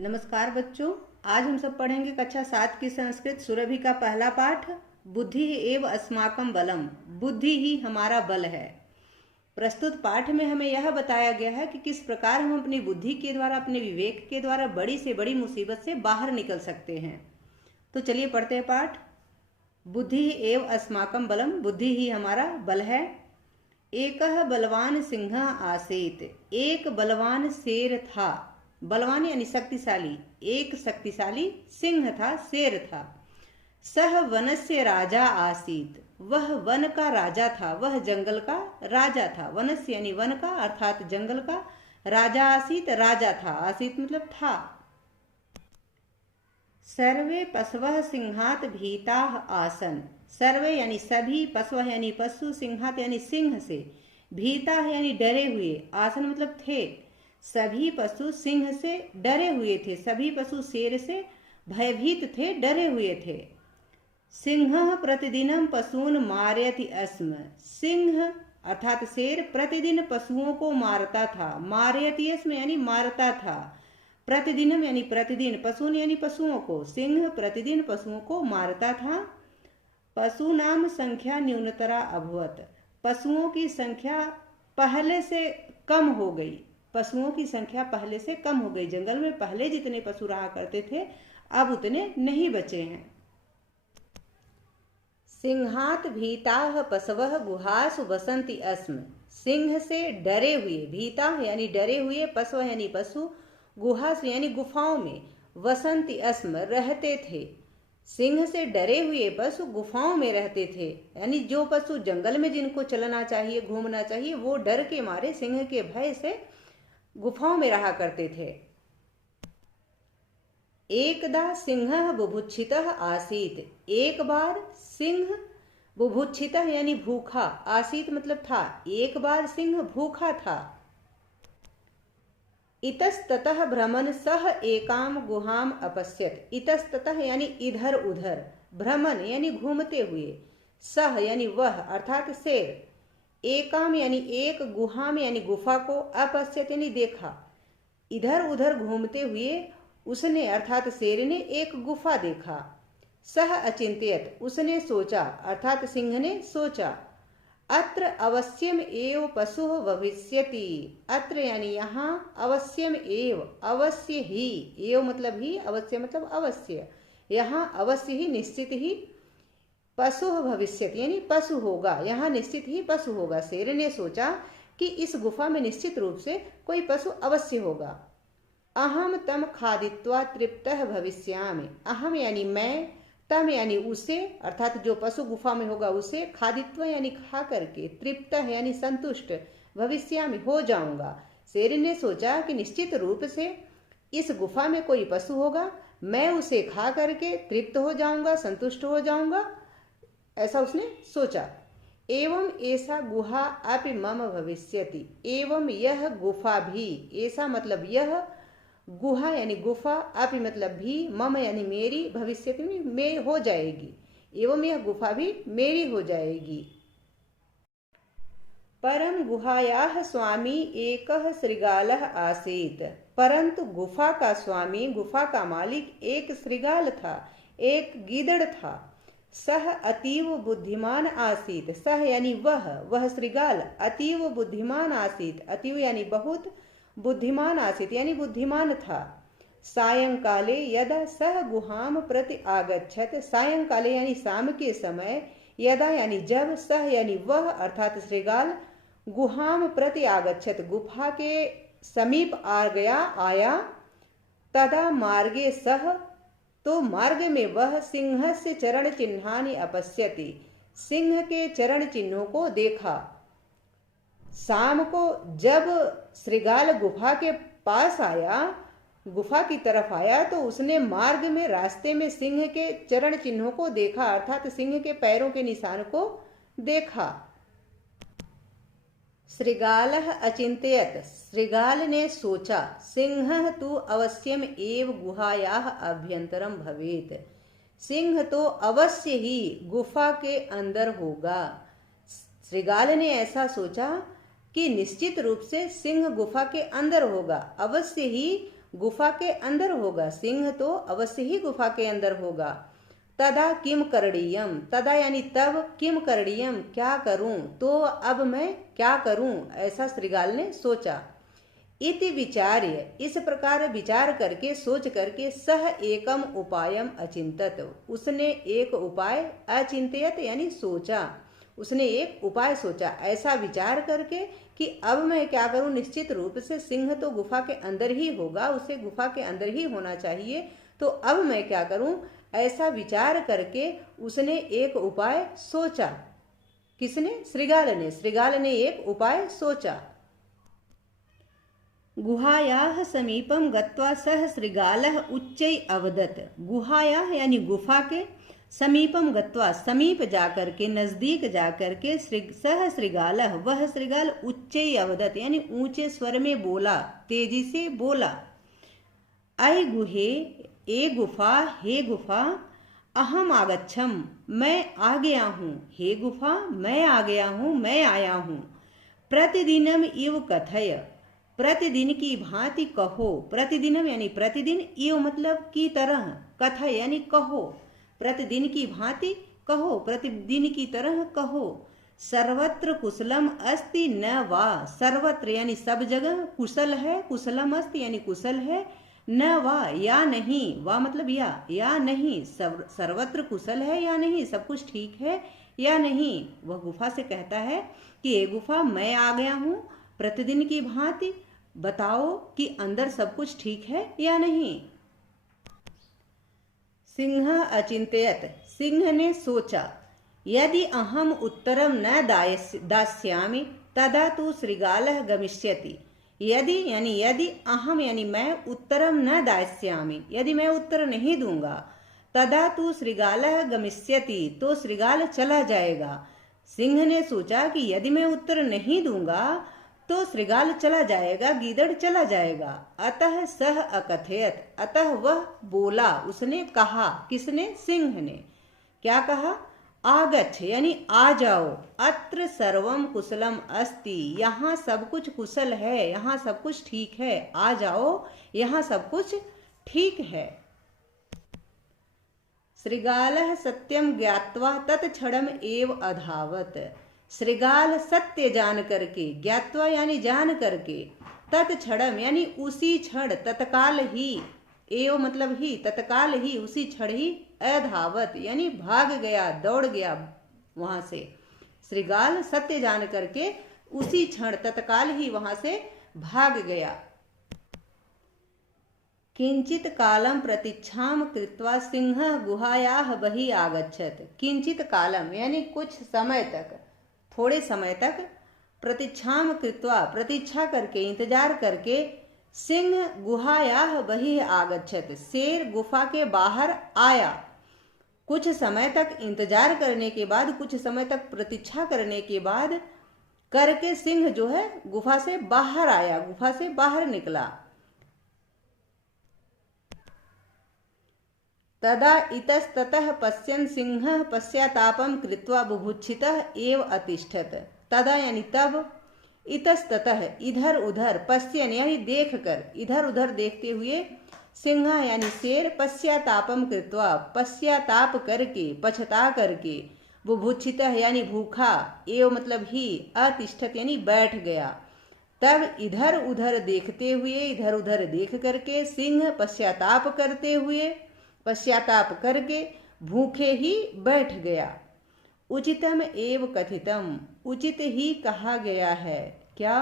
नमस्कार बच्चों। आज हम सब पढ़ेंगे कक्षा 7 की संस्कृत सुरभि का पहला पाठ बुद्धि एव अस्माकं बलम। बुद्धि ही हमारा बल है। प्रस्तुत पाठ में हमें यह बताया गया है कि किस प्रकार हम अपनी बुद्धि के द्वारा, अपने विवेक के द्वारा बड़ी से बड़ी मुसीबत से बाहर निकल सकते हैं। तो चलिए पढ़ते हैं पाठ। बुद्धि एव अस्माकं बलम, बुद्धि ही हमारा बल है। एकह बलवान सिंह आसीत, एक बलवान शेर था। बलवान यानी शक्तिशाली। एक शक्तिशाली सिंह था, शेर था। सह वनस्य राजा आसीत, वह वन का राजा था, वह जंगल का राजा था। वनस्य यानी वन का अर्थात जंगल का। राजा आसीत, राजा था। आसीत मतलब था। सर्वे पशवः सिंहात भीताः आसन, सर्वे यानी सभी, पशवः यानी पशु, सिंहात यानी सिंह से, भीताः यानी डरे हुए, आसन मतलब थे। सभी पशु सिंह से डरे हुए थे, सभी पशु शेर से भयभीत थे, डरे हुए थे। सिंह प्रतिदिनम पशून मारयति अस्म, सिंह अर्थात शेर प्रतिदिन पशुओं को मारता था। मारयति अस्म यानी मारता था। प्रतिदिनम यानी प्रतिदिन, पशून यानी पशुओं को, सिंह प्रतिदिन पशुओं को मारता था। पशु नाम संख्या न्यूनतरा अभवत, पशुओं की संख्या पहले से कम हो गई। पशुओं की संख्या पहले से कम हो गई। जंगल में पहले जितने पशु रहा करते थे अब उतने नहीं बचे हैं। सिंहात भीताः पशवः गुहासु वसन्ति अस्म, सिंह से डरे हुए, भीता यानी डरे हुए, पशव यानी पशु, गुहासु यानी गुफाओं में, वसन्ति अस्म रहते थे। सिंह से डरे हुए पशु गुफाओं में रहते थे, यानी जो पशु जंगल में जिनको चलना चाहिए, घूमना चाहिए, वो डर के मारे, सिंह के भय से गुफाओं में रहा करते थे। एकदा सिंह बुभुक्षितः आसीत, एक बार सिंह बुभुक्षितः यानी भूखा, आसीत मतलब था, एक बार सिंह भूखा था। इतस्ततः भ्रमण सह एकाम गुहाम अपश्यत, इतस्ततः यानी इधर उधर, भ्रमण यानी घूमते हुए, सह यानी वह अर्थात शेर, एकाम यानी एक, गुहाम यानी गुफा को, अपश्यत यानी देखा। इधर उधर घूमते हुए उसने अर्थात शेर ने एक गुफा देखा। सह अचिंत्यत उसने सोचा अर्थात सिंह ने सोचा। अत्र अवश्यम एव पशुः भविष्यति, अत्र यानी यहाँ, अवश्यम एव अवश्य ही, एव मतलब ही, अवश्य मतलब अवश्य, यहाँ अवश्य ही, निश्चित ही, पशु भविष्यति यानी पशु होगा, यहाँ निश्चित ही पशु होगा। शेर ने सोचा कि इस गुफा में निश्चित रूप से कोई पशु अवश्य होगा। अहम तम खादित्वा तृप्तः भविष्यामि, अहम यानी मैं, तम यानी उसे अर्थात जो पशु गुफा में होगा उसे, खादित्व यानी खा करके, तृप्तः यानी संतुष्ट, भविष्यामि हो जाऊंगा। शेर ने सोचा कि निश्चित रूप से इस गुफा में कोई पशु होगा, मैं उसे खा करके तृप्त हो जाऊंगा, संतुष्ट हो जाऊंगा, ऐसा उसने सोचा। एवं ऐसा गुहा अपि मम भविष्यति, एवं यह गुफा भी, ऐसा मतलब यह, गुहा यानी गुफा, अपि मतलब भी, मम यानी मेरी, भविष्यति में हो जाएगी, एवं यह गुफा भी मेरी हो जाएगी। परम गुहायाः स्वामी एकः श्रृगालः आसीत, परंतु गुफा का स्वामी, गुफा का मालिक एक श्रृगाल था, एक गीदड़ था। सह अतीव बुद्धिमान आसीत, सह यानी वह श्रृगाल, अतीव बुद्धिमान आसीत, अतीव यानी बहुत, बुद्धिमान आसीत यानी बुद्धिमान था। सायंकाले यदा सह गुहाम प्रति आगच्छत, सायंकाले यानी शाम के समय, यदा यानी जब, सह यानी वह अर्थात श्रृगाल, गुहाम प्रति आगच्छत गुफा के समीप आ गया, आया, तदा मार्गे सह तो मार्ग में वह, सिंहस्य चरण चिन्हानि अपश्यति, सिंह के चरण चिन्हों को देखा। शाम को जब श्रृगाल गुफा के पास आया, गुफा की तरफ आया, तो उसने मार्ग में, रास्ते में सिंह के चरण चिन्हों को देखा अर्थात सिंह के पैरों के निशान को देखा। श्रृगालः अचिंत्यत, श्रृगाल ने सोचा, सिंह तु अवश्यम एव गुहायाः अभ्यंतरम भवेत, सिंह तो अवश्य ही गुफा के अंदर होगा। श्रृगाल ने ऐसा सोचा कि निश्चित रूप से सिंह गुफा के अंदर होगा, अवश्य ही गुफा के अंदर होगा, सिंह तो अवश्य ही गुफा के अंदर होगा। तदा किम करणीयम, तदा यानी तब, किम करणीयम क्या करूं, तो अब मैं क्या करूं, ऐसा श्रृगाल ने सोचा। इति विचार्य, इस प्रकार विचार करके सोच करके, सह एकम उपायम अचिंतत, उसने एक उपाय, अचिंतयत यानी सोचा, उसने एक उपाय सोचा ऐसा विचार करके कि अब मैं क्या करूं, निश्चित रूप से सिंह तो गुफा के अंदर ही होगा, उसे गुफा के अंदर ही होना चाहिए, तो अब मैं क्या करूं, ऐसा विचार करके उसने एक उपाय सोचा। किसने? श्रृगाल ने एक उपाय सोचा। गुहायाः समीपम गत्वा सह श्रृगालः उच्चै अवदत्, गुहायाः यानी गुफा के, समीपम गत्वा समीप जाकर के, नजदीक जाकर के, सह श्रृगालः वह श्रृगाल, उच्चै अवदत् यानी ऊंचे स्वर में बोला, तेजी से बोला। ऐ गुहे, ए गुफा, हे गुफा, अहम आगच्छम, मैं आ गया हूँ, हे गुफा मैं आ गया हूँ, मैं आया हूँ। प्रतिदिनम इव कथय, प्रतिदिन की भांति कहो, प्रतिदिनम यानी प्रतिदिन, इव मतलब की तरह, कथय यानी कहो, प्रतिदिन की भांति कहो, प्रतिदिन की तरह कहो। सर्वत्र कुशलम अस्ति न वा, सर्वत्र यानी सब जगह, कुशल है, कुशलम अस्ति यानी कुशल है, न वा या नहीं, वा मतलब या नहीं, सर्वत्र कुशल है या नहीं, सब कुछ ठीक है या नहीं। वह गुफा से कहता है कि ये गुफा मैं आ गया हूँ प्रतिदिन की भांति, बताओ कि अंदर सब कुछ ठीक है या नहीं। सिंह अचिंतयत, सिंह ने सोचा, यदि अहम उत्तरम न दास्यामि तदा तु श्रृगालः गमिष्यति, यदि यानी यदि, अहम यानी मैं, उत्तरम न दास्यामि यदि मैं उत्तर नहीं दूंगा, तदा तु श्रृगालः गमिष्यति तो श्रृगाल चला जाएगा। सिंह ने सोचा कि यदि मैं उत्तर नहीं दूंगा तो श्रृगाल चला जाएगा, गीदड़ चला जाएगा। अतः सह अकथयत, अतः वह बोला, उसने कहा, किसने? सिंह ने। क्या कहा? आगच्छ यानी आ जाओ, अत्र सर्वम कुशलम अस्ति, यहाँ सब कुछ कुशल है, यहाँ सब कुछ ठीक है, आ जाओ, यहाँ सब कुछ ठीक है। श्रृगालः सत्यम ज्ञात्वा तत्क्षणम एव अधावत, श्रृगाल सत्य जान करके, ज्ञात्वा यानी जान करके, तत्क्षणम यानी उसी क्षण, तत्काल ही, एव मतलब ही, तत्काल ही, उसी क्षण ही, अधावत यानी भाग गया, दौड़ गया वहां से। श्रृगाल सत्य जान करके उसी क्षण, तत्काल ही वहां से भाग गया। किंचित कालम प्रतीक्षाम कृत्वा सिंह गुहायाः बहिः आगच्छत, किंचित कालम यानी कुछ समय तक, थोड़े समय तक, प्रतीक्षाम कृत्वा प्रतीक्षा करके, इंतजार करके, सिंह गुहायाः बहिः आगच्छत, शेर गुफा के बाहर आया। कुछ समय तक इंतजार करने के बाद, कुछ समय तक प्रतीक्षा करने के बाद करके सिंह जो है गुफा से बाहर आया, गुफा से बाहर निकला। तदा इतस्ततः पश्यन् सिंहः पश्चातापं कृत्वा बुभुक्षितः एव अतिष्ठत, तदा यानी तब, इतस्ततः इधर उधर, पश्यन् यानी देख कर, इधर उधर देखते हुए, सिंह यानी शेर, पश्चातापम कृत्वा पश्चाताप करके, पछता करके, बुभुक्षितः यानी भूखा, एव मतलब ही, अतिष्ठत यानी बैठ गया। तब इधर उधर देखते हुए, इधर उधर देख करके, सिंह पश्चाताप करते हुए, पश्चाताप करके, भूखे ही बैठ गया। उचितम एव कथितम, उचित ही कहा गया है। क्या?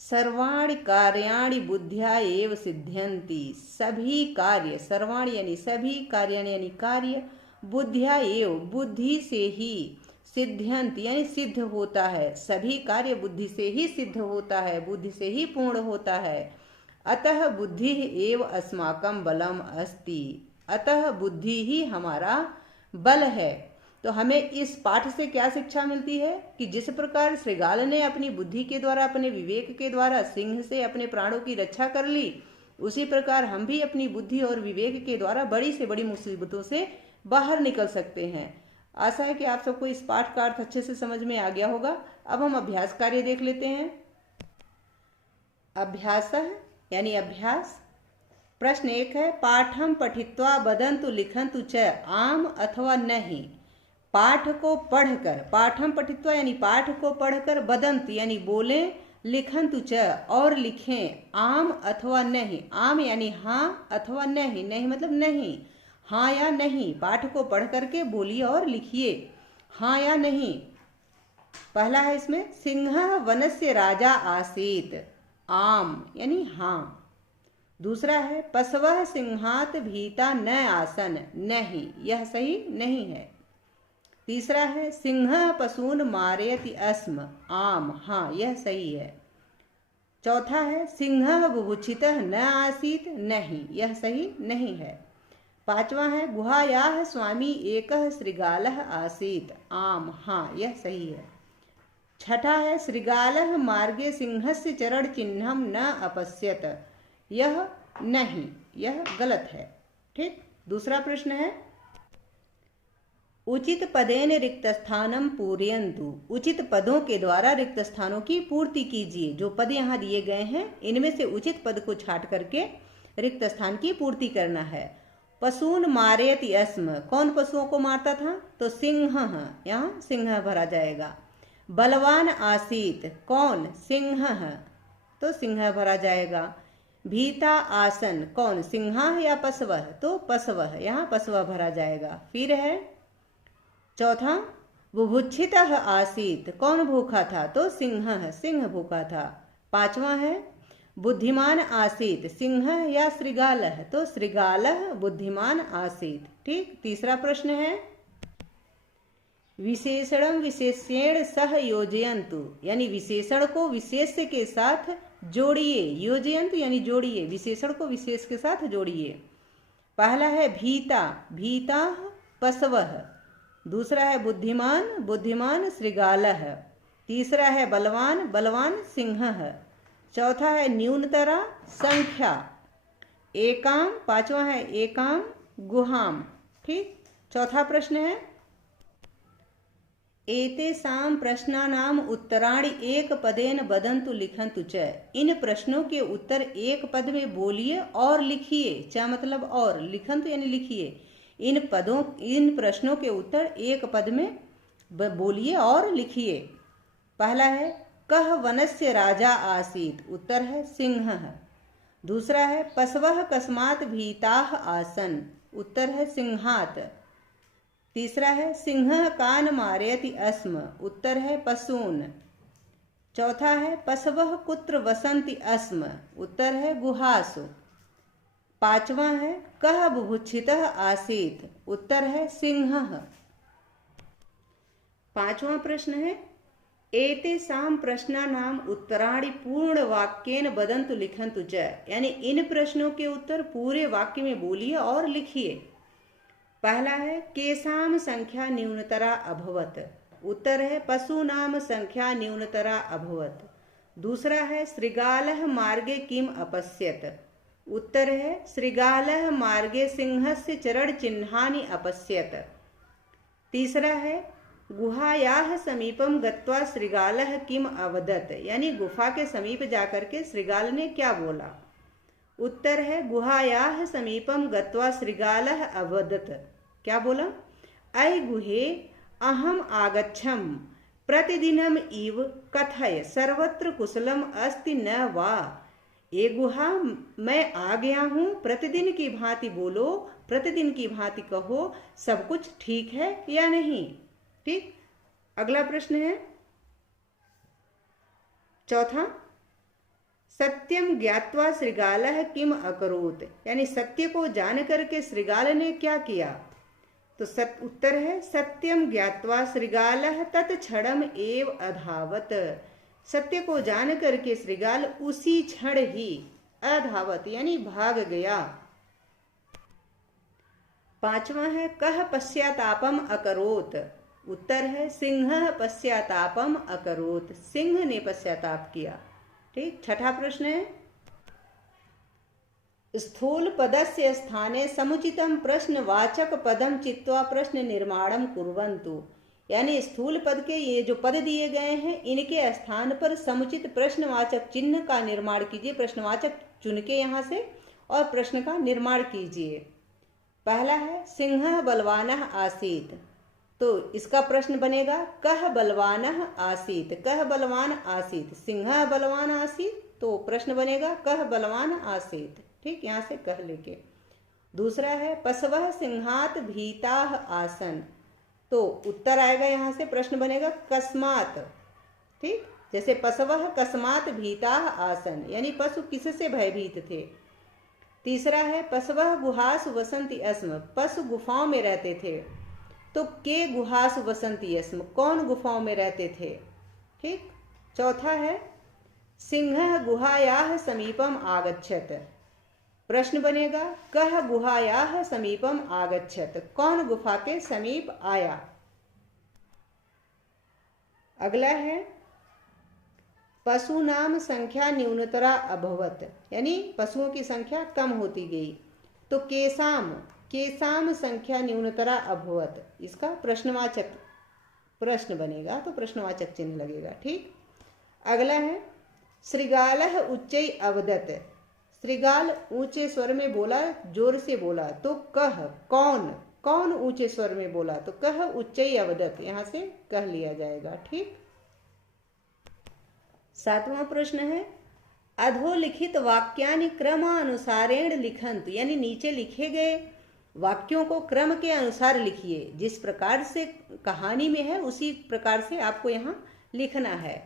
सर्वाणि कार्याणि बुद्ध्या एव सिद्ध्यन्ति, सभी कार्य, सर्वाणि यानी सभी, कार्याणि यानी कार्य, बुद्ध्या एव बुद्धि से ही, सिद्ध्यन्ति यानी सिद्ध होता है, सभी कार्य बुद्धि से ही सिद्ध होता है, बुद्धि से ही पूर्ण होता है। अतः बुद्धि एव अस्माकं बलम अस्ति, अतः बुद्धि ही हमारा बल है। तो हमें इस पाठ से क्या शिक्षा मिलती है कि जिस प्रकार श्रृगाल ने अपनी बुद्धि के द्वारा, अपने विवेक के द्वारा सिंह से अपने प्राणों की रक्षा कर ली, उसी प्रकार हम भी अपनी बुद्धि और विवेक के द्वारा बड़ी से बड़ी मुसीबतों से बाहर निकल सकते हैं। आशा है कि आप सबको इस पाठ का अर्थ अच्छे से समझ में आ गया होगा। अब हम अभ्यास कार्य देख लेते हैं। अभ्यास यानी अभ्यास, प्रश्न 1 है, पाठम पठित्वा वदन्तु लिखन्तु च आम अथवा नहीं। पाठ को पढ़कर, पाठम पठित्वा यानी पाठ को पढ़कर, वदन्तु यानी बोले, लिखन्तु च और लिखें, आम अथवा नहीं। आम यानी हाँ अथवा नहीं, नहीं मतलब नहीं, हाँ या नहीं। पाठ को पढ़ करके बोलिए और लिखिए, हाँ या नहीं। पहला है इसमें, सिंहः वनस्य राजा आसीत्, आम यानी हाँ। दूसरा है, पशवः सिंहात भीता न आसन, नहीं, यह सही नहीं है। तीसरा है, सिंहः पशून मारयति अस्म, आम, हाँ यह सही है। चौथा है, सिंहः बुभुक्षितः न आसीत्, नहीं, यह सही नहीं है। पांचवा है, गुहायाः स्वामी एकः श्रृगालः आसीत्, आम, हाँ यह सही है। छठा है, श्रृगालः मार्गे सिंहस्य चरण चिन्हम न अपश्यत, यह नहीं, यह गलत है। ठीक। दूसरा प्रश्न है, उचित पदेन रिक्त स्थानम पूरयन्तु, उचित पदों के द्वारा रिक्त स्थानों की पूर्ति कीजिए। जो पद यहाँ दिए गए हैं इनमें से उचित पद को छांट करके रिक्त स्थान की पूर्ति करना है। पशून मारयति अस्म, कौन पशुओं को मारता था? तो सिंह, यहाँ सिंह भरा जाएगा। बलवान आसीत, कौन? सिंह, तो सिंह भरा जाएगा। भीता आसन, कौन? सिंहा या पशवः? तो पशवः, यहाँ पशवः भरा जाएगा। फिर है चौथा, बुभुक्षितः आसीत, कौन भूखा था? तो सिंह, सिंह भूखा था। पांचवा है, बुद्धिमान आसीत, सिंह या श्रृगालः? तो श्रृगालः बुद्धिमान आसीत। ठीक। तीसरा प्रश्न है, विशेषणम विशेष्येण सह योजयन्तु, यानी विशेषण को विशेष्य के साथ जोड़िए। योजयन्तु यानी जोड़िए, विशेषण को विशेष के साथ जोड़िए। पहला है भीता, भीता पशवः। दूसरा है बुद्धिमान, बुद्धिमान श्रृगालः। तीसरा है बलवान, बलवान सिंहः। चौथा है न्यूनतरा, संख्या एकाम। पांचवा है एकाम गुहाम। ठीक। चौथा प्रश्न है, एतेषां प्रश्नानाम उत्तराणि एक पदेन वदन्तु लिखन्तु च, इन प्रश्नों के उत्तर एक पद में बोलिए और लिखिए। च मतलब और, लिखन्तु यानी लिखिए। इन प्रश्नों के उत्तर एक पद में बोलिए और लिखिए। पहला है, कः वनस्य राजा आसीत्, उत्तर है सिंह। दूसरा है, पशवः कस्मात् भीताः आसन्, उत्तर है सिंहात्। तीसरा है, सिंहः कान मारयति अस्म, उत्तर है पशून। चौथा है, पशवः कुत्र वसन्ति अस्म, उत्तर है गुहासु। पांचवा है, कः बुभुक्षितः आसीत्, उत्तर है सिंहः। पांचवा प्रश्न है, एतेषां प्रश्नानाम उत्तराणि पूर्ण वाक्येन वदन्तु लिखन्तु च, यानी इन प्रश्नों के उत्तर पूरे वाक्य में बोलिए और लिखिए। पहला है, केसाम संख्या न्यूनतरा अभवत, उत्तर है पशूनाम संख्या न्यूनतरा अभवत। दूसरा है, श्रृगालः मार्गे किम अपश्यत, उत्तर है श्रृगालः मार्गे सिंहस्य चरण चिन्हानि अपश्यत। तीसरा है, गुहायाः समीपम गत्वा श्रृगालः किम अवदत, यानी गुफा के समीप जाकर के श्रृगाल ने क्या बोला? उत्तर है, गुहायाः समीपम गत्वा श्रृगालः अवदत, क्या बोला? अयि गुहे अहम आगच्छम प्रतिदिनम इव कथय सर्वत्र कुशलम अस्ति न वा, ये गुहा मैं आ गया हूँ, प्रतिदिन की भांति बोलो, प्रतिदिन की भांति कहो, सब कुछ ठीक है या नहीं। ठीक। अगला प्रश्न है चौथा, सत्यम ज्ञात्वा श्रृगालः किम अकरोत्, यानी सत्य को जान करके श्रृगाल ने क्या किया? तो उत्तर है, सत्यम ज्ञात्वा श्रृगालः तत्क्षणम एव अधावत, सत्य को जान करके श्रृगाल उसी क्षण ही अधावत यानी भाग गया। पांचवा है, कः पश्चातापम अकरोत्, उत्तर है सिंहः पश्चातापम अकरोत्, सिंह ने पश्चाताप किया। ठीक। छठा प्रश्न है, स्थूल पदस्य स्थाने समुचितम प्रश्नवाचक पदम चित्वा प्रश्न निर्माणम कुर्वन्तु, यानी स्थूल पद के ये जो पद दिए गए हैं इनके स्थान पर समुचित प्रश्नवाचक चिन्ह का निर्माण कीजिए। प्रश्नवाचक चुन के यहाँ से और प्रश्न का निर्माण कीजिए। पहला है सिंहः बलवानः आसीत्, तो इसका प्रश्न बनेगा कः बलवानः आसीत्, कः बलवान आसीत्। सिंहः बलवान आसीत्, तो प्रश्न बनेगा कः बलवान आसीत्। ठीक, यहाँ से कह लेके। दूसरा है पशवः सिंहात् भीताः आसन्, तो उत्तर आएगा यहाँ से, प्रश्न बनेगा कस्मात्। ठीक, जैसे पशवः कस्मात् भीताः आसन्, यानी पशु किससे भयभीत थे। तीसरा है पशवः गुहासु वसन्ति स्म, पशु गुफाओं में रहते थे, तो के गुहासु वसन्ति स्म, कौन गुफाओं में रहते थे। ठीक, चौथा है सिंहः गुहायाः समीपम आगच्छत, प्रश्न बनेगा कः गुहायाः समीपम आगच्छत, कौन गुफा के समीप आया। अगला है पशूनाम संख्या न्यूनतरा अभवत, यानी पशुओं की संख्या कम होती गई, तो केसाम, केसाम संख्या न्यूनतरा अभवत, इसका प्रश्नवाचक प्रश्न बनेगा, तो प्रश्नवाचक चिन्ह लगेगा। ठीक, अगला है श्रृगालः उच्चै अवदत, श्रृगाल ऊंचे स्वर में बोला, जोर से बोला, तो कह, कौन, कौन ऊंचे स्वर में बोला, तो कह उच्चै अवदत, यहां से कह लिया जाएगा। ठीक, सातवां प्रश्न है अधोलिखित वाक्यानि क्रमानुसारेण लिखन्तु, यानी नीचे लिखे गए वाक्यों को क्रम के अनुसार लिखिए, जिस प्रकार से कहानी में है उसी प्रकार से आपको यहाँ लिखना है।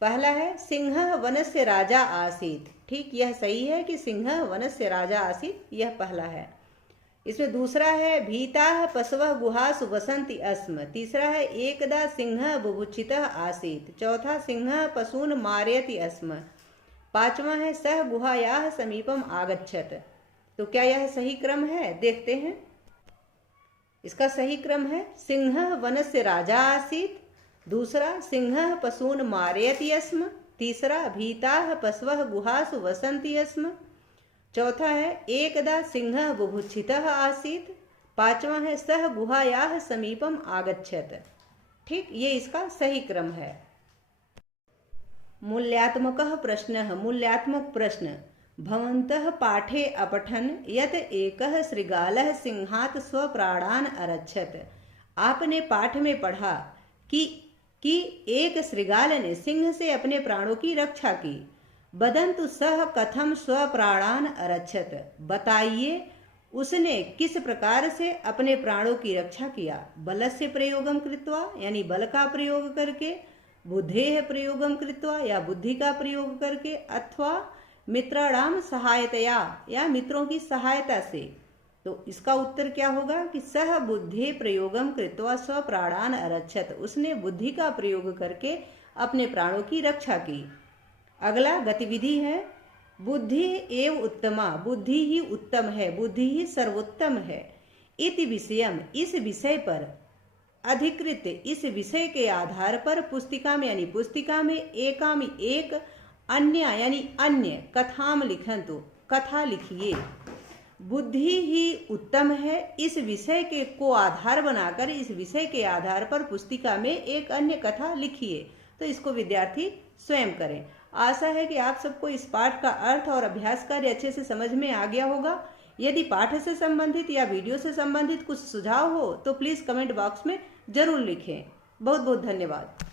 पहला है सिंहः वनस्य राजा आसीत्, ठीक, यह सही है कि सिंहः वनस्य राजा आसीत्, यह पहला है। इसमें दूसरा है भीताः पशवः गुहासु वसन्ति स्म, तीसरा है एकदा सिंहः बुभुक्षितः आसीत्, चौथा सिंहः पशून् मारयति स्म, पांचवा है सः गुहायाः समीपम आगच्छत। तो क्या यह सही क्रम है, देखते हैं। इसका सही क्रम है सिंहः वनस्य राजा आसीत्, दूसरा सिंहः पशून् मारयति स्म, तीसरा भीताः पशवः गुहासु वसन्ति स्म, चौथा है एकदा सिंहः बुभुक्षितः आसीत्, पांचवा है सः गुहायाः समीपम आगच्छत। ठीक, ये इसका सही क्रम है। मूल्यात्मकः प्रश्नः, मूल्यात्मक प्रश्न। भवन्तः पाठे अपठन् यत् एकः श्रृगालः सिंहात् स्वप्राणान् अरक्षत, आपने पाठ में पढ़ा कि एक श्रृगाल ने सिंह से अपने प्राणों की रक्षा की। बदन्तु सः कथम स्वप्राणान् अरक्षत, बताइए उसने किस प्रकार से अपने प्राणों की रक्षा किया। बलस्य प्रयोगम कृत्वा, यानी बल का प्रयोग करके, बुद्धेः प्रयोगम कृत्वा, या बुद्धि का प्रयोग करके, अथवा मित्राणाम सहायतया, या मित्रों की सहायता से। तो इसका उत्तर क्या होगा कि सह बुद्धि प्रयोगम कृत्वा स्वप्राणान् अरक्षत, उसने बुद्धि का प्रयोग करके अपने प्राणों की रक्षा की। अगला गतिविधि है बुद्धि एव उत्तमा, बुद्धि ही उत्तम है, बुद्धि ही सर्वोत्तम है। इति विषयम, इस विषय पर, अधिकृत, इस विषय के आधार पर पुस्तिका में, यानी पुस्तिका में एकामी, एक, अन्य यानी अन्य, कथाम लिखन्तु, कथा लिखिए। बुद्धि ही उत्तम है, इस विषय के को आधार बनाकर, इस विषय के आधार पर पुस्तिका में एक अन्य कथा लिखिए। तो इसको विद्यार्थी स्वयं करें। आशा है कि आप सबको इस पाठ का अर्थ और अभ्यास कार्य अच्छे से समझ में आ गया होगा। यदि पाठ से संबंधित या वीडियो से संबंधित कुछ सुझाव हो तो प्लीज कमेंट बॉक्स में जरूर लिखें। बहुत बहुत धन्यवाद।